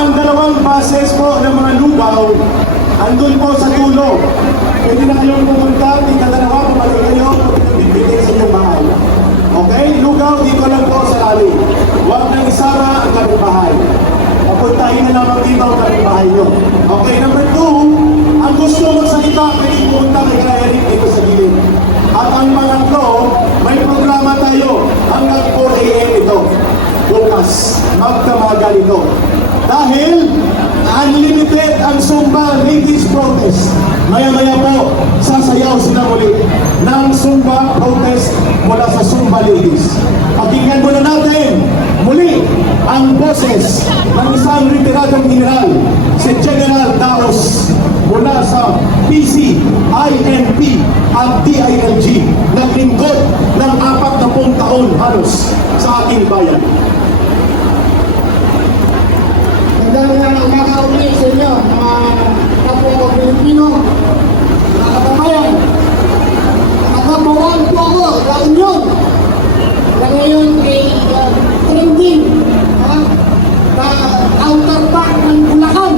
ang dalawang bases po ng mga lubaw, andun po sa dulo. Pwede na kayong pumunta, tingkadalawa, pumatay kayo, bibigay sa inyong bahay. Okay? Lugaw dito lang po sa lali. Huwag nang isara ang kapitbahay. Papuntahin na lamang dito ang kapitbahay nyo. Okay, number two, ang gusto magsalita, pwede pumunta kay Eric dito sa gilid. Protest. Maya-maya po, sasayaw sila muli ng Zumba protest mula sa Zumba Ladies. Pakinggan muna natin muli ang boses ng isang retiradong general, si General Daos mula sa PC, INP at DILG naglingkod ng apat na pong taon halos sa ating bayan. Magandang umaga ulit sa inyo, mga kapwa ko Pilipino, mga kababayan. Nagbabawan po ako sa inyo na ngayon ay uh, trending ha, na counterpart ng Bulacan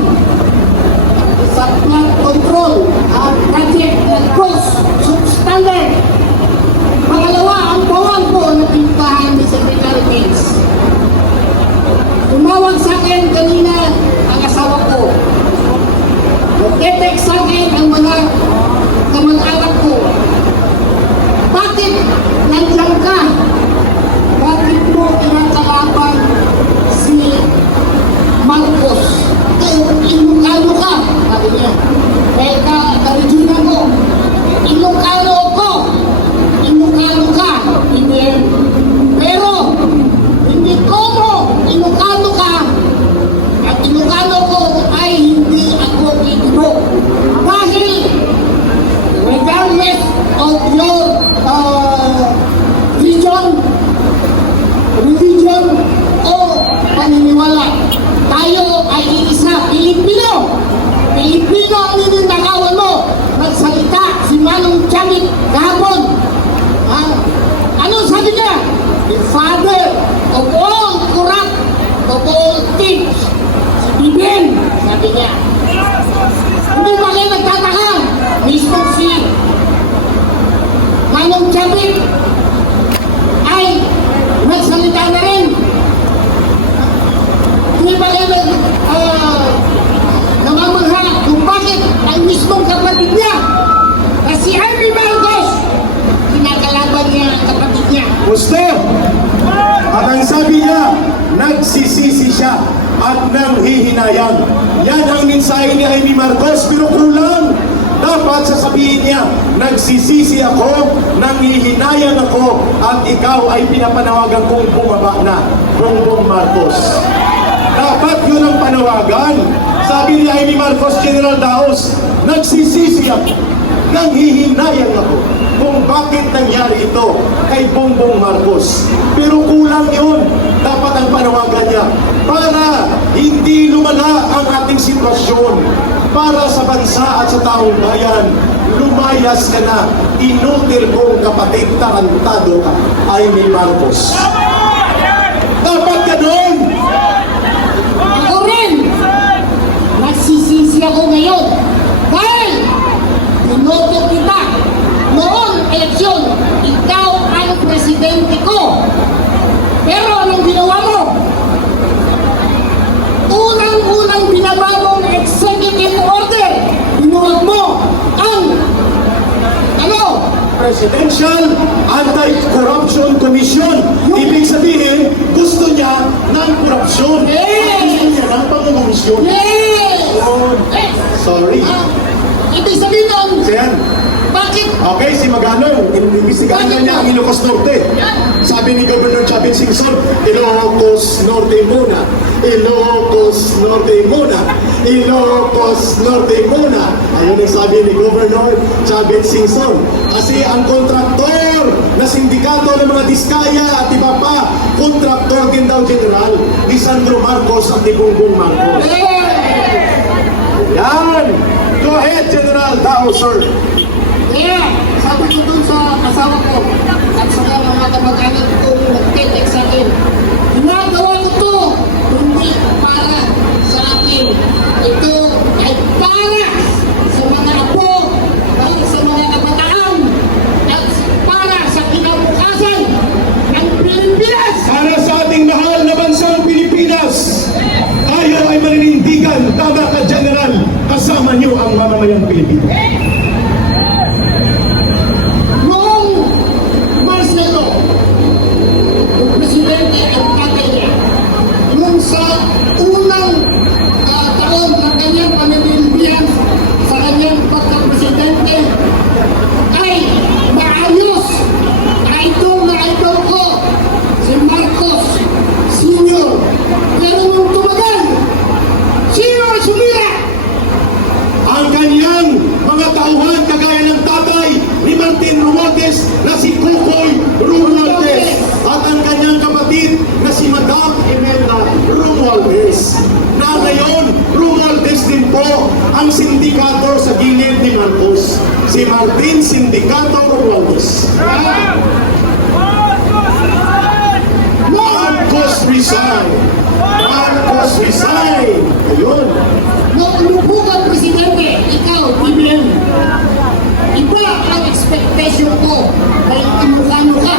sa flood control at project na cost substandard. Pangalawa, ang bawang po na pintahan ni Secretary Mills. Tumawag sa akin kanina ang asawa ko. Nagtetext sa akin ang mga kamag-anak ko. Bakit nandiyan ka? Bakit mo kinakalaban si Marcos? Eh, Ilocano ka, sabi niya. Dahil ka, ka-regional ko. Ilocano ako. Ilocano ka. Hindi. Pero, hindi ko mo, Ilocano ka, at Ilocano ko ay hindi ako Pilipino. Dahil, regardless of your uh, region, religion, o paniniwala, tayo ay isa, Pilipino. Pilipino ang nininakawan mo. Nagsalita si Manong Chamit kahapon. Ha? Ano sabi niya? The father of all corrupt, of all things. Si Bibin, sabi niya. Hindi ba kayo nagtataka? Mismo si Manong Chabit ay nagsalita na rin. Hindi ba kayo nag, ah, namamangha kung bakit ang mismong kapatid niya na si Marcos kinakalaban niya ang kapatid niya. Gusto! At ang sabi niya, nagsisisi siya at nanghihinayang. Yan ang mensahe ni Amy Marcos, pero kulang. Dapat sasabihin niya, nagsisisi ako, nanghihinayang ako, at ikaw ay pinapanawagan kong bumaba na, Bongbong Marcos. Dapat yun ang panawagan. Sabi ni Amy Marcos, General Daos, nagsisisi ako, nanghihinayang ako kung bakit nangyari ito kay Bongbong Marcos. Pero kulang yun. Dapat ang panawagan niya para hindi lumala ang ating sitwasyon para sa bansa at sa taong bayan. Lumayas ka na. Inutil kong kapatid tarantado ka. Amy Marcos. Dapat ganun. Ako rin, nagsisisi ako ngayon dahil binoto kita noong eleksyon, ikaw ang presidente ko. Pero anong ginawa mo? Unang-unang binaba mong executive order, binuwag mo ang ano? Presidential Anti-Corruption Commission. Ibig sabihin, gusto niya ng korupsyon. Yes! Gusto niya ng pangungumisyon. Yes! Yun. Eh, Sorry. ah, ibig sabihin nun, Yan. bakit Okay, si Magano, inimbestigahan na niya ang Ilocos Norte. Sabi ni Governor Chavez Singson, Ilocos Norte muna, Ilocos Norte muna, Ilocos Norte muna. Ayun ang sabi ni Governor Chavez Singson. Kasi ang kontraktor na sindikato ng mga Diskaya at iba pa, kontraktor din daw General ni Sandro Marcos at ni Bongbong Marcos. Yan! Go ahead, General Tao, sir. Kaya, sabi ko dun sa asawa ko at sa mga kamag-anak ko nag-text sa akin, ginagawa ko to, hindi para sa akin. Ito ay para sa mga apo, para sa mga kabataan, at para sa kinabukasan ng Pilipinas. Para sa ating mahal na bansang Pilipinas, tayo ay maninindigan, tama ka, General, kasama niyo ang mamamayang Pilipino. sindikator sa gilid ni Marcos, si Martin Sindikator Robles. Marcos resign! Marcos resign! Ayun. Maulubukan, Presidente, ikaw, Pimlem. Iba ang expectation ko. Kahit ano ka.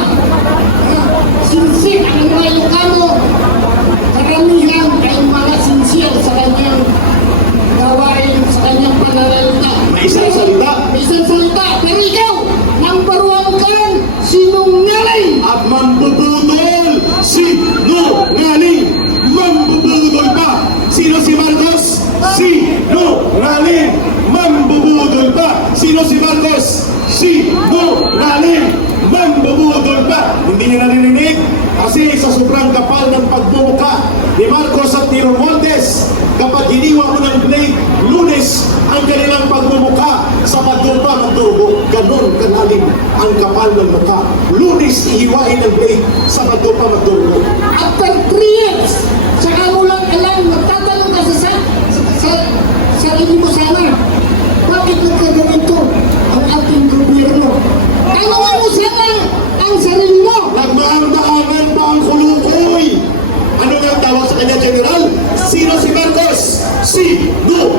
Sino si Marcos? Si Nungaling! Mambubudol pa! Hindi niyo narinig? Kasi sa sobrang kapal ng pagmumuka ni Marcos at ni Romualdez, kapag hiniwa mo ng blade, lunes ang kanilang pagmumuka sa pagdumpa ng tubo. Ganon kalalim ang kapal ng mukha. Lunes ihiwain ng blade sa pagdumpa ng tubo. After three years, saka mo lang alam, nagtatanong ka sa, sa, sa sarili mo sana, bakit nagkaganito ang ating gobyerno? Tanongin mo sana ang sarili mo! Nagmaang-maangan pa ang kulukoy. Ano nga ang tawag sa kanya, General? Sino si Marcos? Si Nungaling!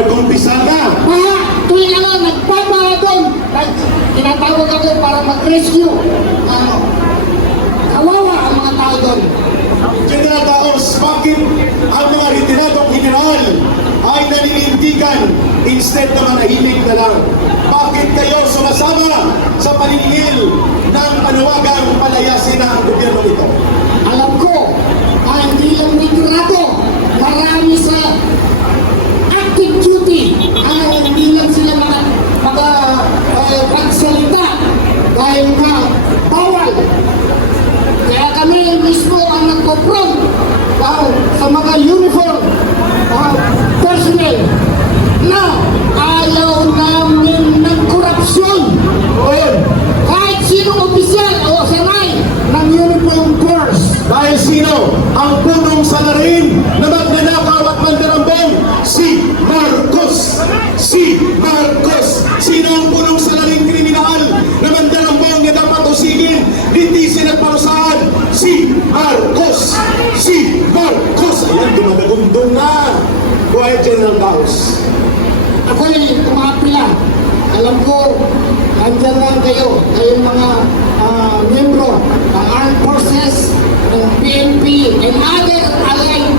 Nag-umpisa na! Mga tuwing ano, nagpapaha doon, nag, tinatawag ako para mag-rescue. Ano, kawawa ang mga tao doon. General Daos, bakit ang mga retinadong general ay naninindigan instead na manahimik na lang? Bakit kayo sumasama sa paniningil ng panawagang palayasin na ang gobyerno ito? Alam ko, ah, hindi lang litrato, marami sa duty, ah, hindi lang sila mga, mga ah, pagsalita dahil nga bawal. Kaya kami mismo ang nagpo-front General Daos. Ako'y tumapila. Alam ko, andyan lang kayo, kayong mga ah, membro ng Armed Forces, ng PNP, and other allied